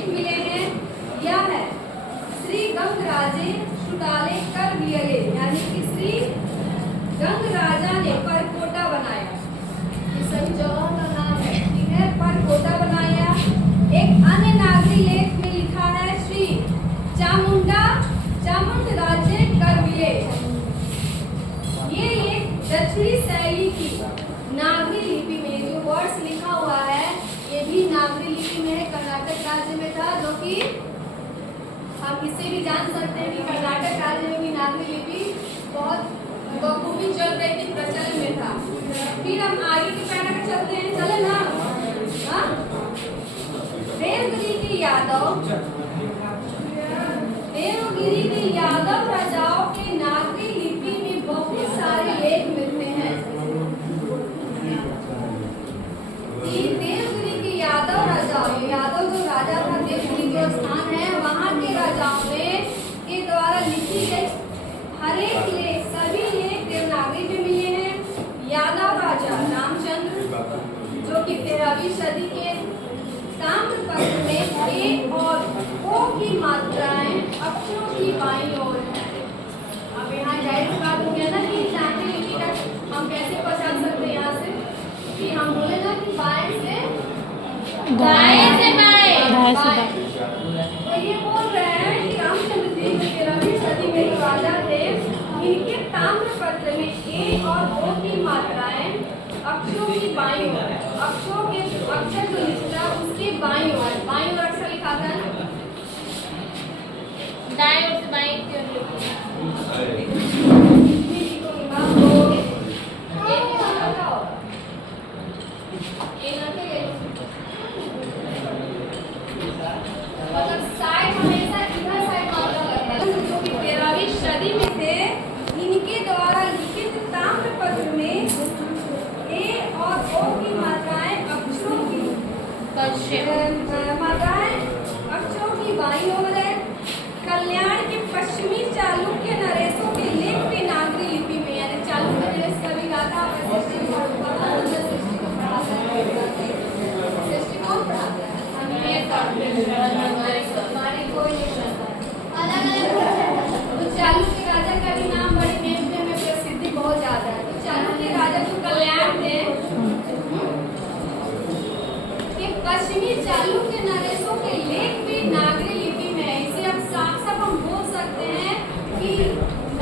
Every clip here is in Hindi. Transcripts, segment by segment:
लेख मिले हैं यह है श्री गंगराजे सुडाले कर दियले, यानी कि श्री गंगराजा ने परकोटा बनाया। ये सभी जगह का नाम है, ठीक है। परकोटा बनाया। एक अन्य नागरी लेख में लिखा है श्री चामुंड राज्य कर दिए। ये एक दक्षिणी शैली की नागरी लिपि में जो वर्ड्स लिखा हुआ है ये भी नागरी लिपि में है, कर्नाटक राज्य में था, जो कि हम इससे भी जान सकते हैं कि कर्नाटक राज्य में भी नागरी लिपि बहुत बखूबी चल रही थी, प्रचलन में था। फिर हम आगे के पैरा चलते हैं, चले ना। देवगिरी के यादव राजाओं के नागरी लिपि में बहुत सारे लेख मिलते हैं। देवगिरी के यादव राजाओं, यादव जो राजा था, देवगिरी जो स्थान है वहाँ के राजाओं में के द्वारा लिखी गई हर एक लेख, सभी लेख देवनागरी में मिले हैं। यादव राजा रामचंद्र जो कि 13वीं सदी के ताम्रपत्र में ए और ओ की मात्राएं अक्षरों की बाईं ओर है। अब यहाँ जाहिर बात हो गया ना कि नागरी लिपि का हम कैसे पहचान सकते हैं यहाँ से, कि हम बोले ना कि बाएं से बाएं। तो ये बोल रहे हैं कि रामचंद्र जी 13वीं सदी में जो राजा थे, इनके ताम्रपत्र में ए और ओ की मात्राएं अक्षरों की बाईं ओर, अक्षरों के अक्षर जो लिखता है उसके बाईं ओर अक्षर लिखा था ना, दाएं ओर से बाएं की ओर लिखो। मतलब साइड हमेशा इधर साइड मात्रा लगता है। जो कि 13वीं सदी में थे, इनके द्वारा लिखित ताम्रपत्र में ए और ओ की मात्राएं अक्षरों की बाईं ओर है। कल्याण के पश्चिमी चालुक्य नरेशों के लेख भी नागरी लिपि में, यानी चालुक्य नरेश का भी गाथा चालुक्य राजा का भी नाम बड़े नेम में प्रसिद्धि बहुत ज्यादा है। तो चालुक्य राजा जो कल्याण थे कि पश्चिमी चालुक्य नरेशों के लेख भी नागरी लिपि में है। इसे अब साफ साफ हम बोल सकते हैं कि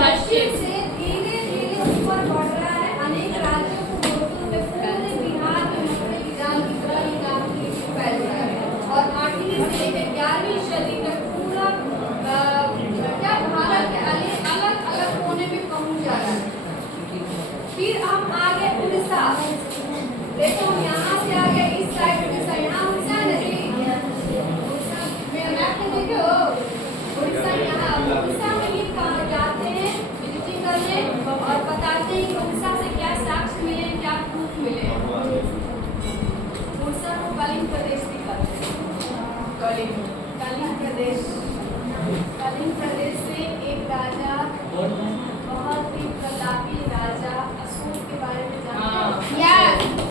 पश्चिम से धीरे धीरे ऊपर बढ़ रहा है। अनेक राज्यों को जोड़ते हुए पूरे बिहार में मकड़े की जाल की तरह ये नागरी लिपि फैल रहा है और 8वीं से लेकर 11वीं सदी तक पूरा क्या भारत के अलग अलग कोने में पहुंच जा रहा है। फिर हम आगे उड़ीसा, देखो यहाँ से आगे इस साइड उड़ीसा, यहाँ उड़ीसा नहीं, मेरा मैप में देखो उड़ीसा, यहाँ उड़ीसा में भी कहाँ जाते हैं विजिटिंग करने और बताते हैं कि उड़ीसा से क्या साक्ष्य मिले, क्या प्रूफ मिले। उड़ीसा को कलिंग प्रदेश भी कहते हैं। कलिंग प्रदेश से एक राजा, बहुत ही प्रतापी राजा अशोक के बारे में जानते हैं।